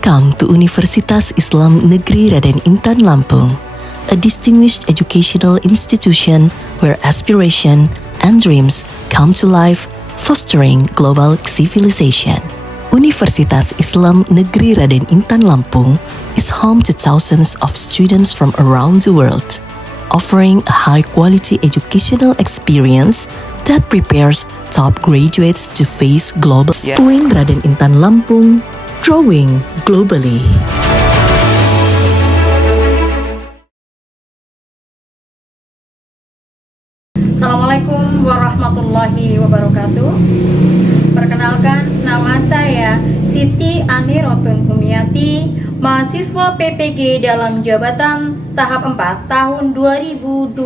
Welcome to Universitas Islam Negeri Raden Intan Lampung, a distinguished educational institution where aspiration and dreams come to life, fostering global civilization. Universitas Islam Negeri Raden Intan Lampung is home to thousands of students from around the world, offering a high-quality educational experience that prepares top graduates to face global. UIN Raden Intan Lampung, growing globally. Assalamualaikum warahmatullahi wabarakatuh. Perkenalkan, nama saya Siti Anirotun Humiati, mahasiswa PPG dalam jabatan tahap 4 tahun 2025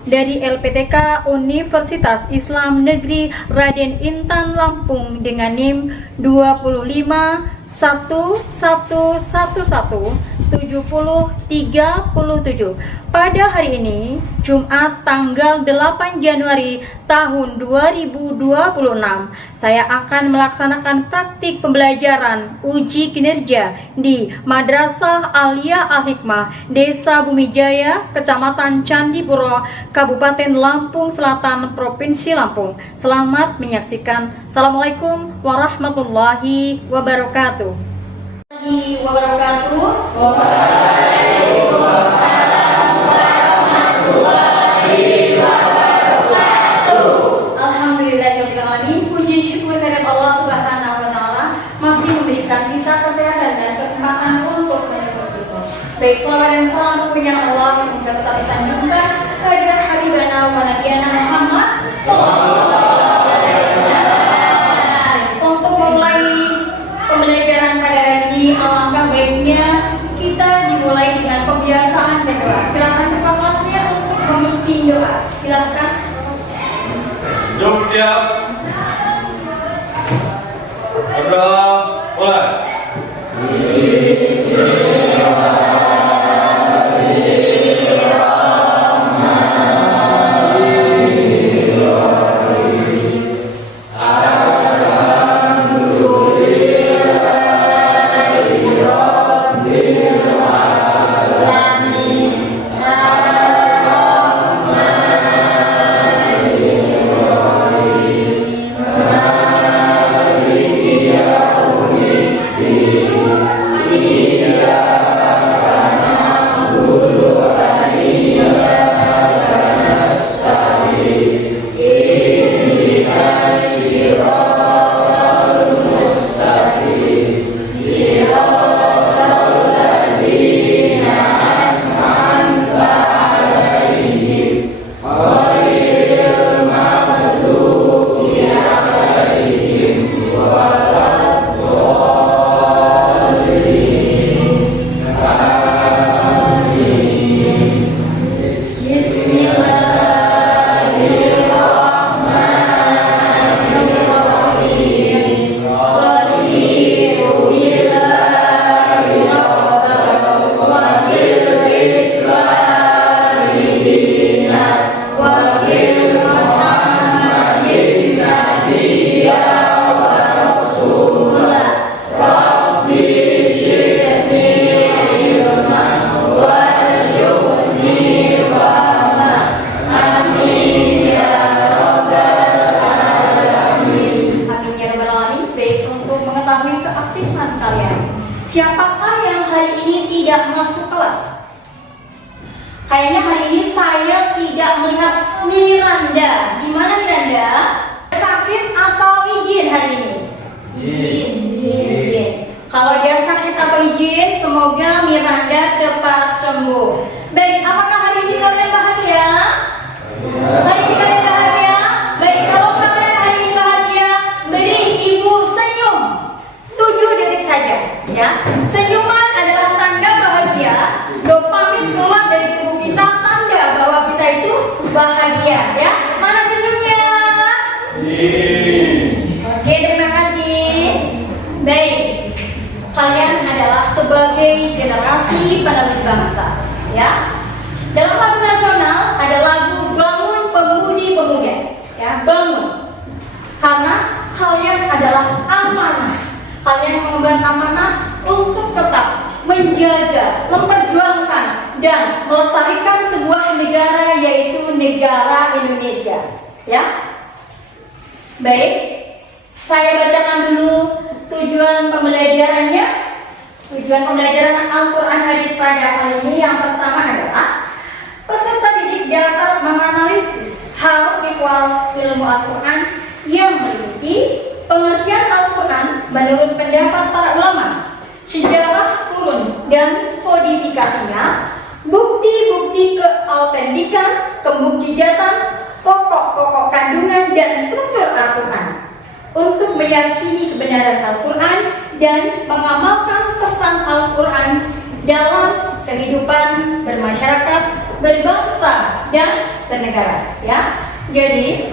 dari LPTK Universitas Islam Negeri Raden Intan Lampung dengan NIM 2511117037. Pada hari ini, Jumat tanggal 8 Januari tahun 2026, saya akan melaksanakan praktik pembelajaran uji kinerja di Madrasah Aliyah Al-Hikmah, Desa Bumijaya, Kecamatan Candipuro, Kabupaten Lampung Selatan, Provinsi Lampung. Selamat menyaksikan. Assalamualaikum warahmatullahi wabarakatuh. Alhamdulillahirrahmanirrahim. Puji syukur kehadirat Allah Subhanahu wa Ta'ala masih memberikan kita kesehatan dan kesempatan untuk menyebut itu. Baik, salawat dan salam punya Allah semoga tetap disanjungkan kehadirat Habibana wa Nabiyana Muhammad sallallahu alaihi wasallam. Untuk memulai pembelajaran pada hari ini, alangkah baiknya kita dimulai dengan pembiasaan dan doa. Silakan cepat waktunya untuk memimpin doa. Silakan. Duduk siap. Berdoa, mulai. Siapakah yang hari ini tidak masuk kelas? Kayaknya hari ini saya tidak melihat Miranda. Di mana Miranda? Sakit atau izin hari ini? Izin. Kalau dia sakit atau izin, semoga Miranda cepat sembuh. Baik, apakah hari ini kalian bahagia? Hari ini kalian bahagia? Baik, kalau kalian hari ini bahagia, beri ibu senyum 7 detik saja. Ya, senyuman adalah tanda bahagia. Dopamin keluar dari tubuh kita, tanda bahwa kita itu bahagia. Ya, mana senyumnya? Oke, terima kasih. Baik, kalian adalah sebagai generasi penerus bangsa. Ya, dalam lagu nasional ada lagu Bangun Pemudi-Pemuda. Ya, bangun. Karena kalian adalah amanah Kalian mengemban amanah untuk tetap menjaga, memperjuangkan, dan melestarikan sebuah negara, yaitu negara Indonesia. Ya, baik, saya bacakan dulu tujuan pembelajarannya. Tujuan pembelajaran Al-Quran hadis pada kali ini yang pertama adalah peserta didik dapat menganalisis hal ihwal ilmu Al-Quran yang meliputi pengertian Al-Quran menurut pendapat para ulama, sejarah turun dan kodifikasinya, bukti-bukti keautentikan, kemukjizatan, pokok-pokok kandungan dan struktur Al-Quran, untuk meyakini kebenaran Al-Quran dan mengamalkan pesan Al-Quran dalam kehidupan bermasyarakat, berbangsa, dan bernegara. Ya, jadi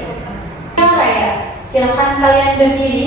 saya silakan kalian berdiri.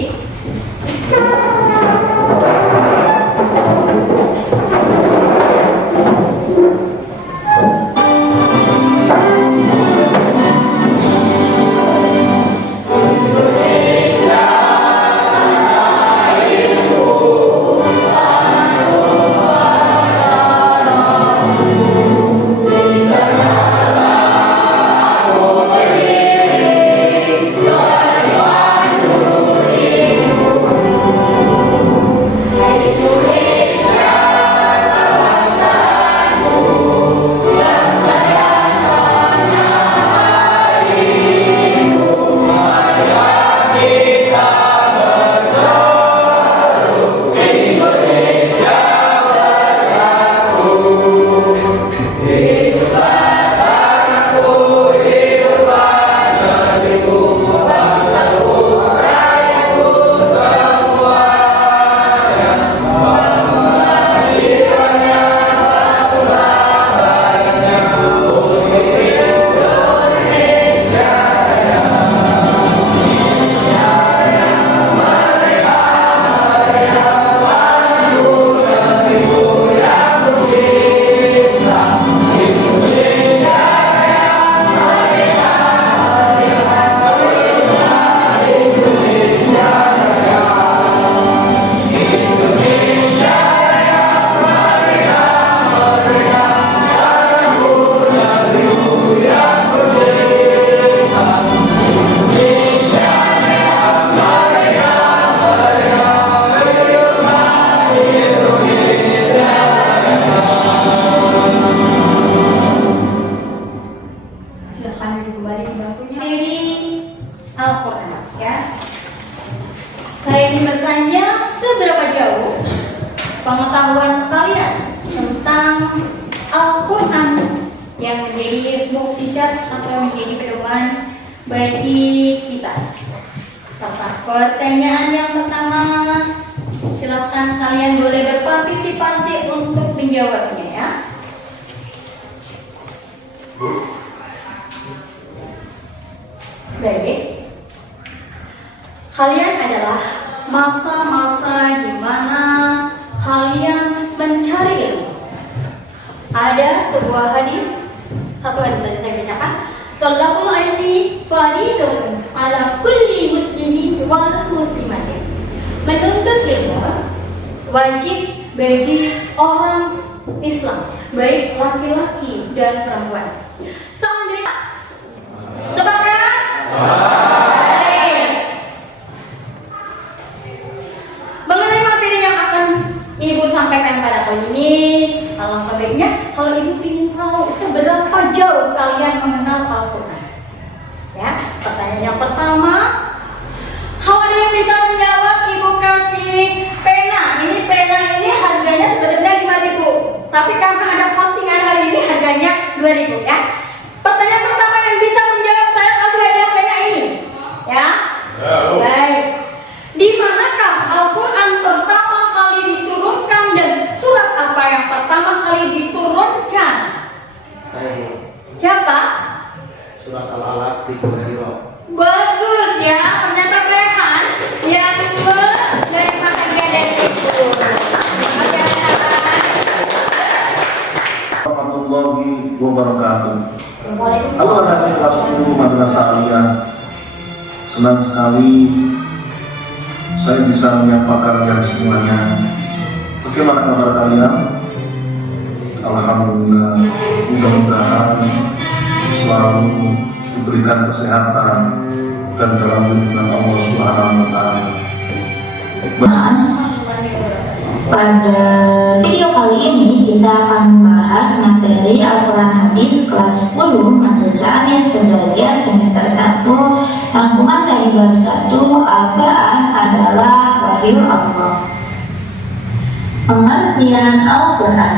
Al-Quran, ya. Saya ingin bertanya, seberapa jauh pengetahuan kalian tentang Al-Quran yang menjadi mukjizat atau menjadi pedoman bagi kita? Pertanyaan yang pertama, silakan kalian boleh berpartisipasi untuk menjawabnya, ya. Baik. Kalian adalah masa-masa di mana kalian mencari ilmu. Ada sebuah hadis, satu hadis saja saya bacakan. Talabul ilmi fardun ala kulli muslimin wal muslimatin. Menuntut ilmu wajib bagi orang Islam, baik laki-laki dan perempuan. Seandainya sepakat? Mengenai materi yang akan Ibu sampaikan pada kali ini, alangkah baiknya kalau Ibu ingin tahu seberapa jauh kalian mengenal Al-Quran. Ya, pertanyaan yang pertama, kalau ada yang bisa menjawab, Ibu kasih pena. Ini pena ini harganya sebenarnya 5.000, tapi karena ada countingan hari ini harganya 2.000, ya. Pertanyaan pertama yang bisa menjawab, saya kasih hadiah pena ini, ya. Baik. Di manakah Al-Quran pertama kali diturunkan dan surat apa yang pertama kali diturunkan? Siapa? Surat Al-Alaq di Hiro. Bagus, ya. Ternyata Rehan yang menerima hadiah dari Ibu. Warahmatullahi wabarakatuh. Waalaikumsalam. Halo anak kelas 10 Madrasah Aliyah. Senang sekali saya bisa menyapa kalian semuanya. Bagaimana kabar kalian? Alhamdulillah, mudah-mudahan selalu diberikan kesehatan dan dalam lindungan Allah Subhanahu wa Ta'ala. Pada video kali ini kita akan membahas materi Al-Quran Hadis kelas 10 Madrasah Aliyah Sederajat semester 1. Rangkuman dari bab 1 Al-Quran adalah wahyu Allah. Pengertian Al-Quran.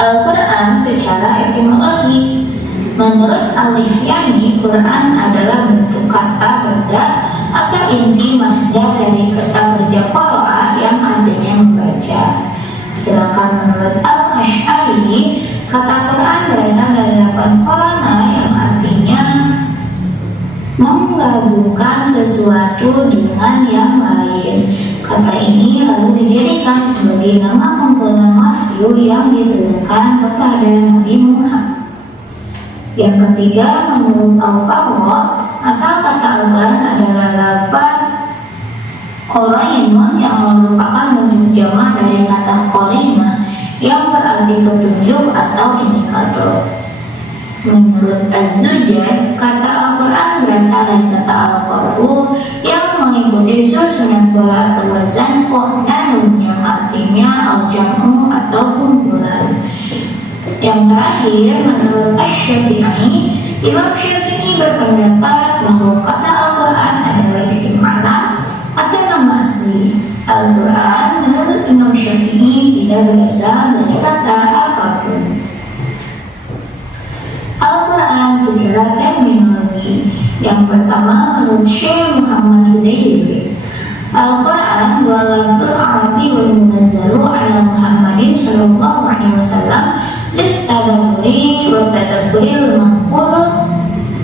Al-Quran secara etimologi. Menurut Al-Lihyani, Quran adalah bentuk kata benda atau inti masdar dari kata kerja qara'a yang artinya membaca. Sedangkan menurut Al-Asy'ari, kata Quran berasal dari lafaz qarana yang artinya menggabungkan sesuatu dengan yang lain. Kata ini lalu dijadikan sebagai nama kumpulan wahyu yang diturunkan kepada Nabi Muhammad. Yang ketiga, menurut Al-Farra, asal kata Al-Quran adalah lafaz Qurainun yang merupakan bentuk jamak dari kata Qarina yang berarti petunjuk atau indikator. Menurut Az-Zujaj, kata Al-Quran berasal dari kata Al-Qur'u yang mengikuti susunan pola atau wazan Qur'anun yang artinya al-jam'u atau kumpulan. Yang terakhir, menurut Asy-Syafi'i, Imam Syafi'i berpendapat bahwa kata Al-Quran adalah isim ma'na atau nama asli. Al-Quran menurut Imam Syafi'i tidak berasal dari kata apapun. Al-Quran secara terminologi. Yang pertama, menurut Syekh Muhammad Hudaybiy, Al-Quran walatul Arabi wal munazzalu ala Muhammadin sallallahu alaihi wasallam littadabburi wa tadabburil maqbul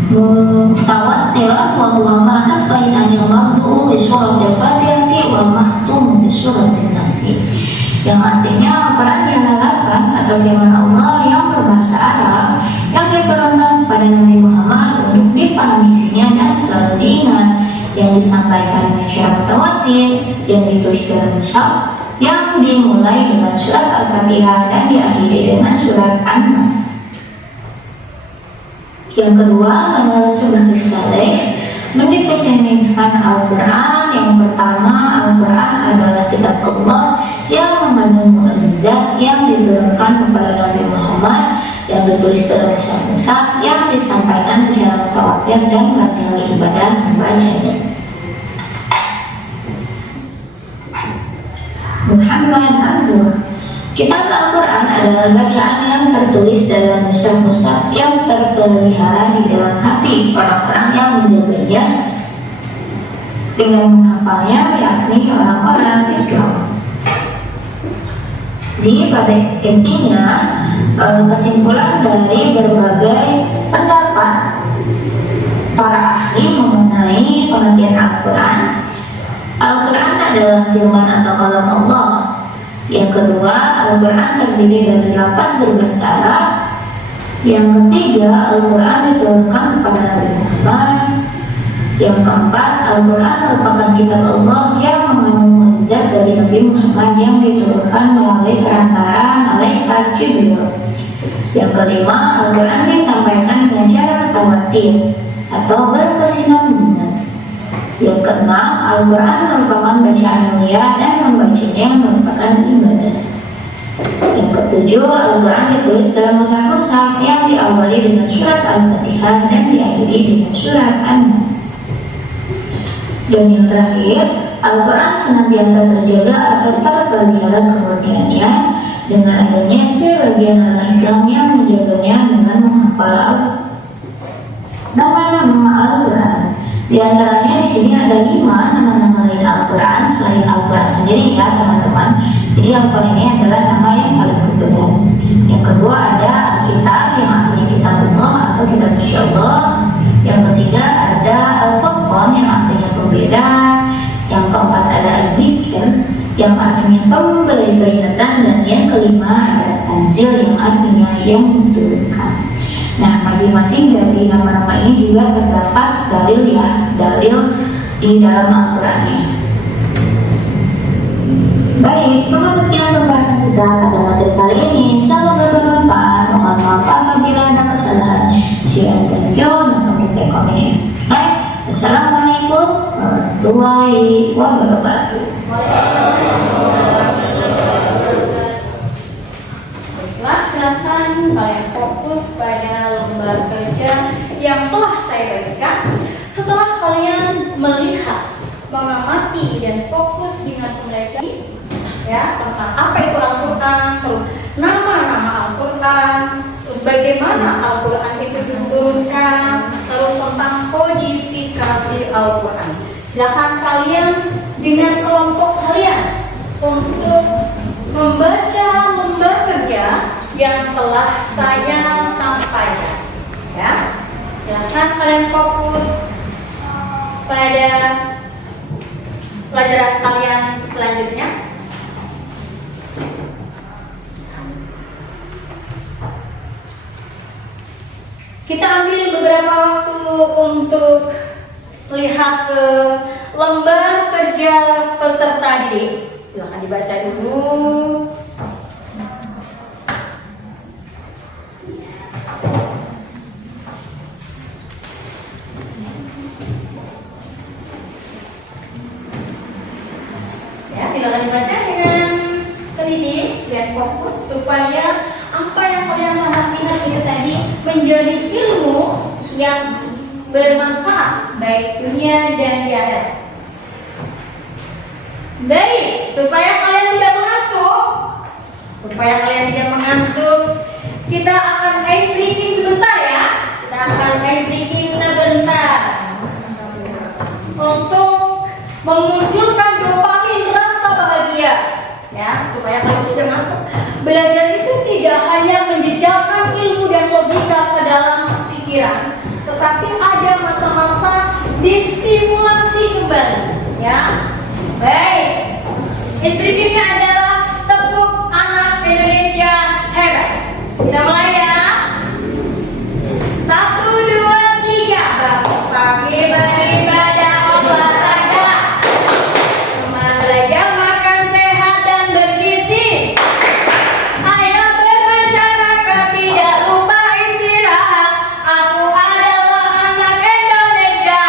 mutawattiran wa huwa ma nafaina anil maqbu bi suratil Fatihah wal mahtum bi suratil Nas. Yang artinya Al-Quran adalah lafaz atau firman Allah yang berbahasa Arab yang diturunkan kepada Nabi Muhammad untuk dipahami isinya dan selalu diingat, yang disampaikan dengan secara mutawatir, yang ditulis dalam mushaf, yang dimulai dengan surat Al-Fatihah dan diakhiri dengan surat An-Nas. Yang kedua, menurut Sunnah Saleh mendefinisikan Al-Quran. Yang pertama, Al-Quran adalah kitab Allah yang mengandung mukjizat yang diturunkan kepada Nabi Muhammad, yang ditulis dalam mushaf-mushaf, yang disampaikan secara mutawatir dan melalui ibadah membacanya. Muhammad Abdullah. Kitab Al-Quran adalah bacaan yang tertulis dalam mushaf-mushaf yang terpelihara di dalam hati orang-orang yang menjaganya dengan menghafalnya, yakni orang-orang Islam. Pada intinya, kesimpulan dari berbagai pendapat para ahli mengenai pengertian Al-Quran, Al-Quran adalah firman atau kalam Allah. Yang kedua, Al-Quran terdiri dari lafaz berbahasa Arab. Yang ketiga, Al-Quran diturunkan kepada Nabi Muhammad. Yang keempat, Al-Quran merupakan kitab Allah yang mengandung mukjizat dari Nabi Muhammad yang diturunkan melalui perantara malaikat Jibril. Yang kelima, Al-Quran disampaikan dengan cara mutawatir atau berkesinambungan. Yang keenam, Al-Quran merupakan bacaan mulia dan membacanya merupakan ibadah. Yang ketujuh, Al-Quran ditulis dalam mushaf-mushaf yang diawali dengan surat Al-Fatihah dan diakhiri dengan surat An-Nas. Dan yang terakhir, Al-Quran senantiasa terjaga atau terpelihara kemurniannya dengan adanya sebagian orang Islam yang menjaganya dengan menghafal nama-nama Al-Quran. Di antaranya di sini ada 5 nama-nama lain Al-Quran selain Al-Quran sendiri ya teman-teman. Jadi Al-Quran ini adalah nama yang paling populer. Yang kedua ada Alkitab yang artinya kitab Allah atau kitab Allah. Yang ketiga ada Al-Furqan yang artinya pembeda. Yang keempat ada Az-Zikr yang artinya pemberi peringatan. Dan yang kelima ada Tanzil yang artinya yang diturunkan. Nah, masing-masing dari nama-nama ini juga terdapat dalil di dalam Al-Qurannya. Baik, cukup sekian pembahasan kita pada materi kali ini. Semoga bermanfaat. Mohon maaf apabila ada kesalahan. See you and thank you. Don't forget to comment and subscribe. Wassalamualaikum warahmatullahi wabarakatuh. Baiklah, silakan kalian fokus pada lembar kerja yang telah saya berikan. Setelah kalian melihat, mengamati dan fokus dengan pembelajaran ya tentang apa itu Al-Quran, terus nama-nama Al-Quran, terus bagaimana Al-Quran itu diturunkan, terus tentang kodifikasi Al-Quran. Silakan kalian dengan kelompok kalian untuk membaca lembar kerja yang telah saya sampaikan. Ya, silakan kalian fokus pada pelajaran kalian selanjutnya. Kita ambil beberapa waktu untuk melihat ke lembar kerja peserta didik. Silakan dibaca dulu. Ya, silakan dibaca dengan teliti dan fokus supaya apa yang kalian lihat itu tadi menjadi ilmu yang bermanfaat baik dunia dan di akhirat. Baik, supaya kalian tidak mengantuk, kita akan ice breaking sebentar ya. Kita akan ice breaking sebentar untuk memunculkan dopamin rasa bahagia, ya, supaya kalian tidak ngantuk. Belajar itu tidak hanya menjejalkan ilmu dan logika ke dalam pikiran, tetapi ada masa-masa distimulasi kembali, ya. Baik, intriknya adalah tepuk anak Indonesia hebat. Kita mulai ya. 1, 2, 3. Bangun pagi beribadah olahraga, belajar makan sehat dan bergizi. Ayo bermasyarakat tidak lupa istirahat. Aku adalah anak Indonesia.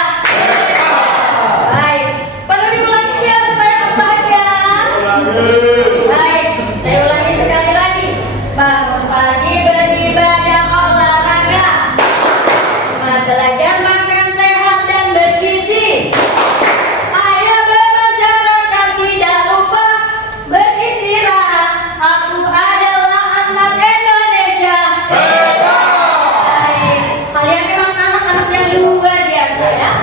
Baik, perlu diulangi ya supaya bahagia. Baik, saya ulangi sekali lagi. Bangun pagi beribadah olahraga, belajar makan sehat dan bergizi. Ayo bermasyarakat tidak lupa beristirahat. Aku adalah anak Indonesia. Baik, kalian memang anak-anak yang luar biasa ya.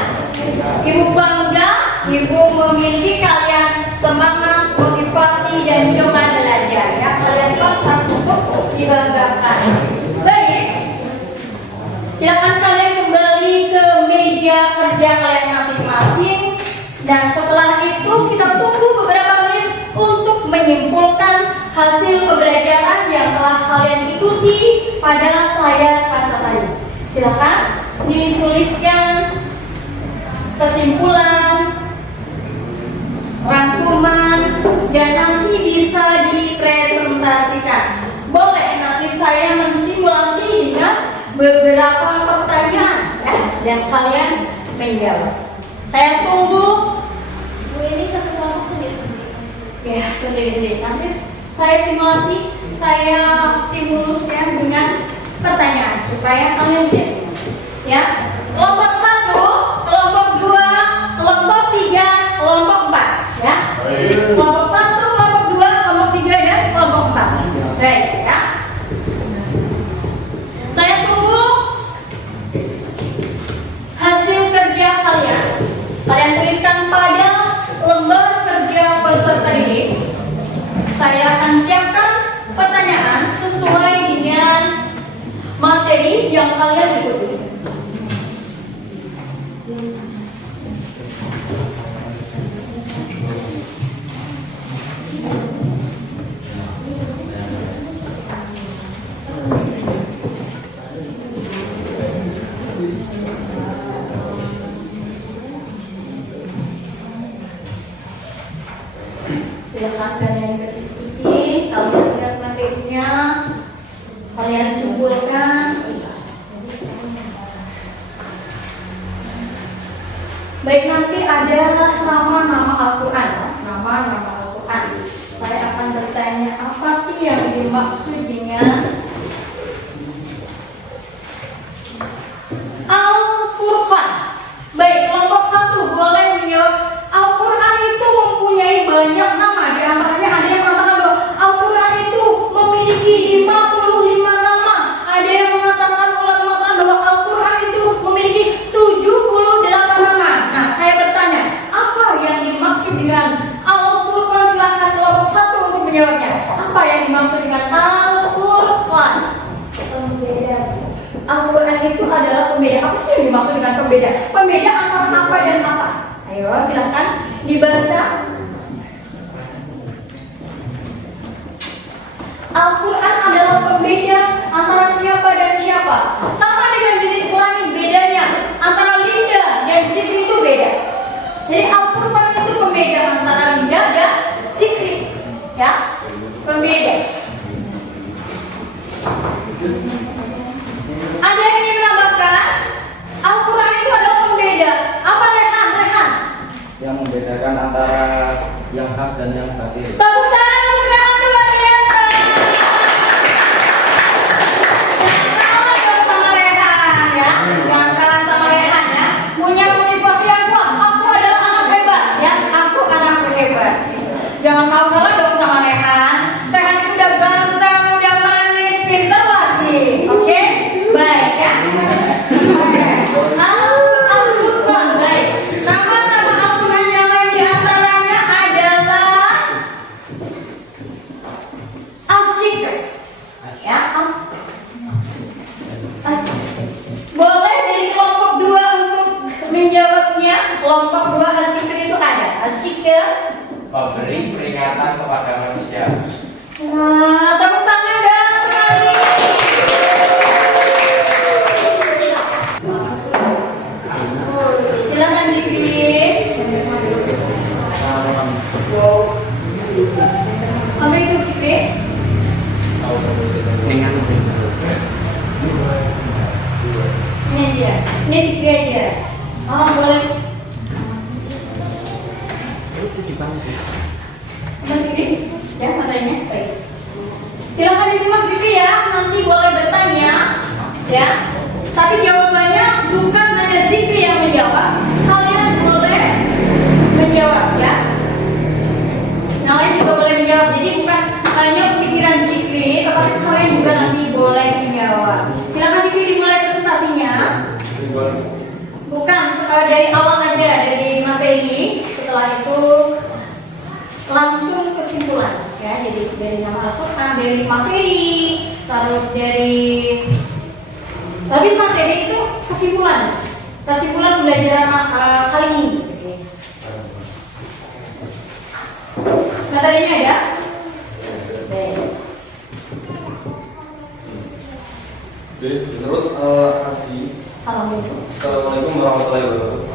Ibu bangga, ibu memiliki kalian semangat, motivasi dan dorongan belajar ya. Kalian pantas untuk dibanggakan. Baik, silakan kalian kembali ke meja kerja kalian masing-masing. Dan setelah itu kita tunggu beberapa menit untuk menyimpulkan hasil pembelajaran yang telah kalian ikuti pada layar kaca tadi. Silakan dituliskan kesimpulan, rangkuman, dan nanti bisa dipresentasikan. Boleh nanti saya menstimulasi dengan beberapa pertanyaan ya, dan kalian menjawab. Saya tunggu. Bu, ini satu kelompok sendiri-sendiri. Ya, sendiri-sendiri. Nanti saya simulasi, saya stimulusnya dengan pertanyaan supaya kalian jadi. Ya, kelompok 1, kelompok 2, kelompok 3, kelompok 4. Ya, kelompok 1, kelompok 2, kelompok 3 dan kelompok 4. Baik, ya. Saya tunggu hasil kerja kalian. Kalian tuliskan pada lembar kerja peserta didik. Saya akan siapkan pertanyaan sesuai dengan materi yang kalian ikuti. Silakan kalian Baik, nanti adalah nama-nama Al-Quran. Nama-nama Al-Quran. Saya akan bertanya apa sih yang dimaksud dengan Al-Furqan. Baik, kelompok 1 boleh menjawab. Al-Quran itu mempunyai banyak nama. Di antaranya ada yang mengatakan bahwa Al-Quran itu memiliki 55 nama. Ada yang mengatakan, ulama mengatakan bahwa Al-Quran itu memiliki 78 nama. Nah, saya bertanya, apa yang dimaksud dengan Al-Furqan? Silakan kelompok 1 untuk menjawabnya. Apa yang dimaksud dengan Al-Furqan? Pembeda. Al-Quran itu adalah pembeda. Apa sih yang dimaksud dengan pembeda? Pembeda antara apa dan apa? Ayo, silahkan dibaca. Al-Quran adalah pembeda antara siapa dan siapa. Sama dengan jenis kelamin, bedanya antara Linda dan Siti itu beda. Jadi Al-Furqan itu pembeda antara Linda dan Siti. Ya, pembeda. Ada yang ingin menambahkan? Al-Quran itu adalah pembeda. Apa Rehan? Yang membedakan antara yang hak dan yang batil. Tepuk tangan untuk Rehan, luar biasa. Jangan kalah dong sama Rehan ya. Jangan kalah sama Rehan ya. Punya motivasi yang kuat. Aku adalah anak hebat ya. Aku anak hebat. Jangan mau kalah dong sama Rehan. Rehan itu udah ganteng, udah manis, pintar lagi. Oke? Baik ya. Al-Furqan, baik. Nama-nama Al-Quran yang lain diantaranya adalah As-Zikr. Ya, As-Zikr. Boleh dari kelompok 2 untuk menjawabnya. Kelompok 2 As-Zikr itu ada. As-Zikr. Memberi peringatan kepada manusia. Nah, tepuk tangan dong kali. Silakan Zikri. Apa itu Zikri? Ini dia. Ini Zikri aja. Oh, boleh. Mas Zikri, ya matanya. Baik. Silakan disimak Zikri ya. Nanti boleh bertanya, ya. Tapi jawabannya bukan hanya Zikri yang menjawab. Kalian boleh menjawab ya. Yang lain juga boleh menjawab. Jadi bukan hanya pemikiran Zikri, tetapi kalian juga nanti boleh menjawab. Silakan Zikri dimulai presentasinya. Bukan dari awal aja, dari materi. Setelah itu langsung kesimpulan ya. Jadi dari nama Al-Quran, dari materi, terus dari habis materi itu kesimpulan pembelajaran kali ini. Materinya ada? Oke, menurut Al-Asi. Assalamualaikum warahmatullahi wabarakatuh.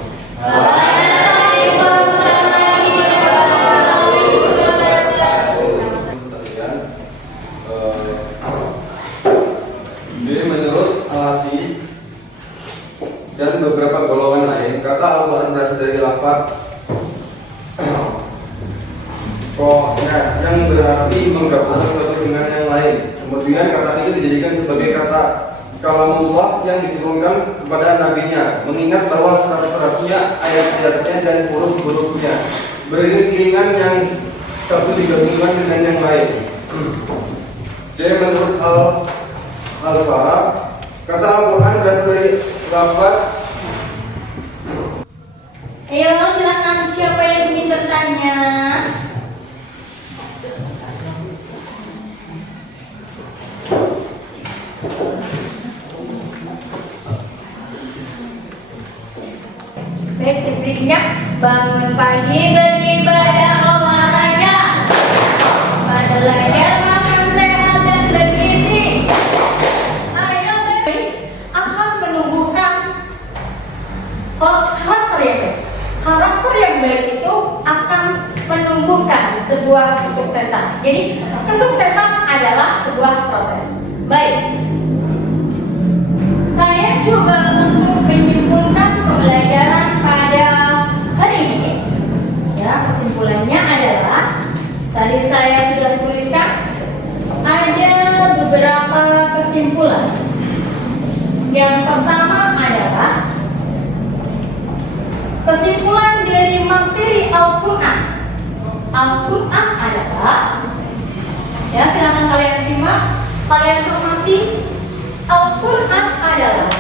Jadi menurut Al-Asi dan beberapa golongan lain, kata Al-Quran berasal dari lafaz yang berarti menggabungkan satu dengan yang lain. Kemudian kata itu dijadikan sebagai kata kalamullah yang diturunkan kepada nabinya, mengingat bahwa surat-suratnya, ayat-ayatnya dan huruf-hurufnya beriring-iringan yang satu digabungkan dengan yang lain. Jadi menurut Al-Farah, kata Al-Quran berasal dari lafaz. Ayo silakan, siapa yang ingin bertanya? Baik, berikutnya bangun pagi beribadah olahraga, belajar makan sehat dan bergizi. Ayo akan menumbuhkan karakter yang baik itu akan menumbuhkan sebuah kesuksesan. Jadi kesuksesan adalah sebuah proses. Baik, saya coba untuk menyimpulkan pembelajaran pada Yang pertama adalah kesimpulan dari materi Al-Quran. Al-Quran adalah, ya silakan kalian simak, kalian hormati. Al-Quran adalah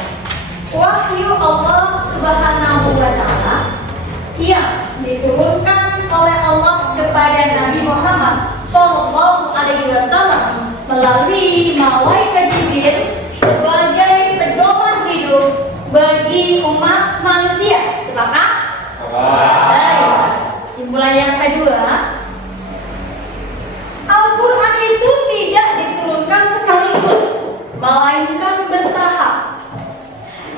wahyu Allah Subhanahu wa Ta'ala yang diturunkan oleh Allah kepada Nabi Muhammad Shallallahu Alaihi Wasallam melalui malaikat Jibril sebagai pedoman hidup bagi umat manusia. Sepakat? Baik. Kesimpulan yang kedua, Al-Quran itu tidak diturunkan sekaligus, melainkan bertahap.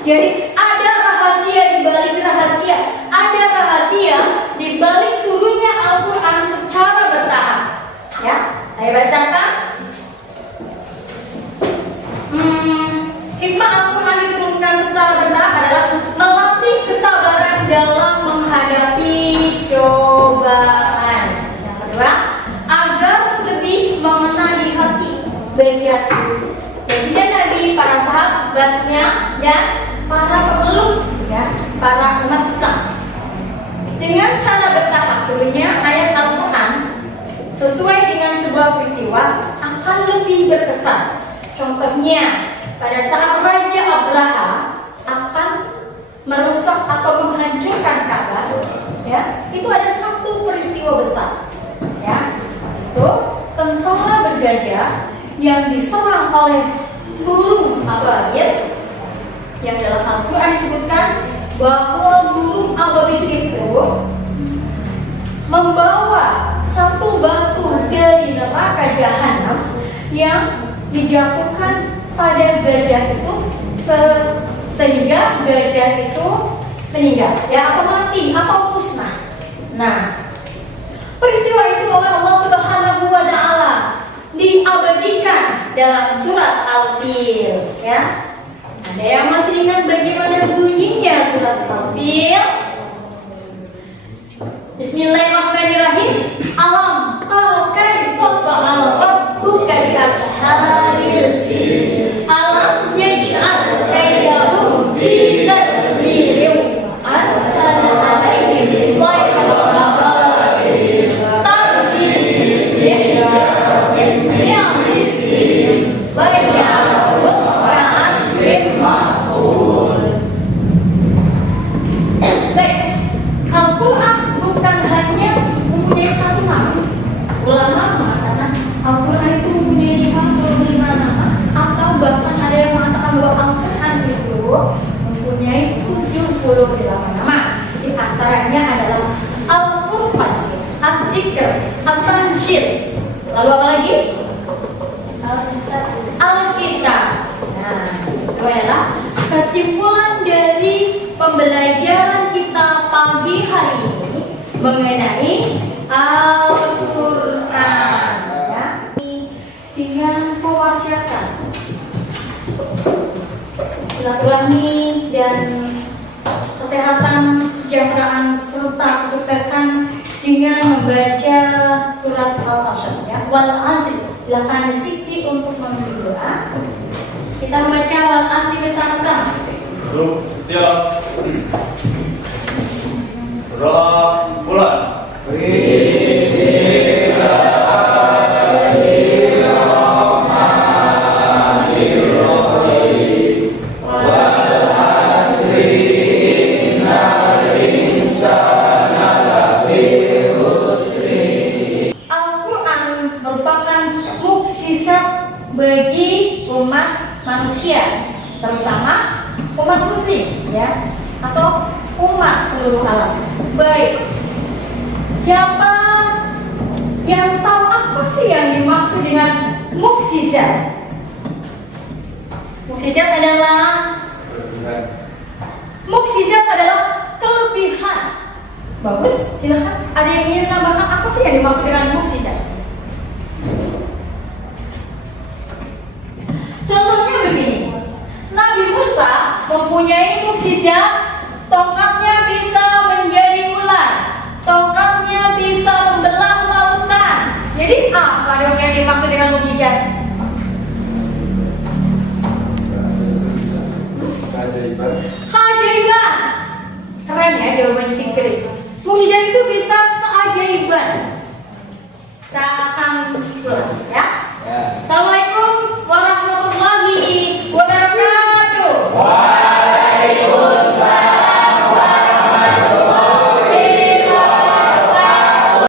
Jadi ada rahasia di balik rahasia, ada rahasia di balik turunnya Al-Quran secara bertahap. Ya, saya bacakan. Hikmah Al-Quran diturunkan secara bertahap adalah melatih kesabaran dalam menghadapi cobaan. Yang kedua, agar lebih mengenali hati, baik hati Baginda Nabi, para sahabatnya, dan para pemeluk, ya, para umat Islam. Dengan cara bertahap turunnya ayat Al-Quran sesuai dengan sebuah peristiwa akan lebih berkesan. Contohnya, pada saat Raja Abraha akan merusak atau menghancurkan Ka'bah, ya, itu ada satu peristiwa besar, ya, itu tentara bergajah yang diserang oleh burung ababil, yang dalam Al-Quran disebutkan bahwa burung ababil itu membawa satu batu dari neraka jahanam yang dijatuhkan pada gajah itu sehingga gajah itu meninggal, ya, atau mati atau musnah. Nah, peristiwa itu oleh Allah Subhanahu wa Ta'ala diabadikan dalam surat Al-Fil, ya. Ada yang masih ingat bagaimana bunyinya surat Al-Fil? Bismillahirrahmanirrahim. Alam tara kaifa fa'ala rabbuka bi ashabil fil. Alam yaj'al kaydahum fi tadbir. Arsala 'alaihim tayran ababil tarmihim bihijarin min sijil wa ya'hum ka'asfin ma'kul. Baik, Al-Quran bukan hanya mempunyai satu nama. Ulama mengatakan Al-Quran itu mempunyai 55 nama, atau bahkan ada yang mengatakan bahwa Al-Quran itu mempunyai 78 nama. Di antaranya adalah Al-Furqan, Al-Zikr, Al-Tanshir. Lalu apa lagi? Al-Kitab. Nah, itu adalah kesimpulan dari pembelajaran kita pagi hari ini mengenai Al-Quran, ya, dengan pewasiatan silaturahmi dan kesehatan, kesejahteraan serta kesuksesan dengan membaca surat Al-Asr, ya, wal asr. Silakan Siti untuk memimpin doa. Kita membaca wal asr bersama-sama. Siap. Bulan. Al-Quran merupakan mukjizat bagi umat manusia, terutama umat muslim, ya, atau umat seluruh alam. Baik, siapa yang tahu apa sih yang dimaksud dengan mukjizat? Mukjizat adalah kelebihan. Bagus, silakan. Ada yang ingin menambahkan apa sih yang dimaksud dengan mukjizat? Contohnya begini, Nabi Musa mempunyai mukjizat, tongkatnya bisa menjadi ular, tongkatnya bisa membelah lautan. Jadi apa dong yang dimaksud dengan mukjizat? kita akan gitu ya. Ya. Kalau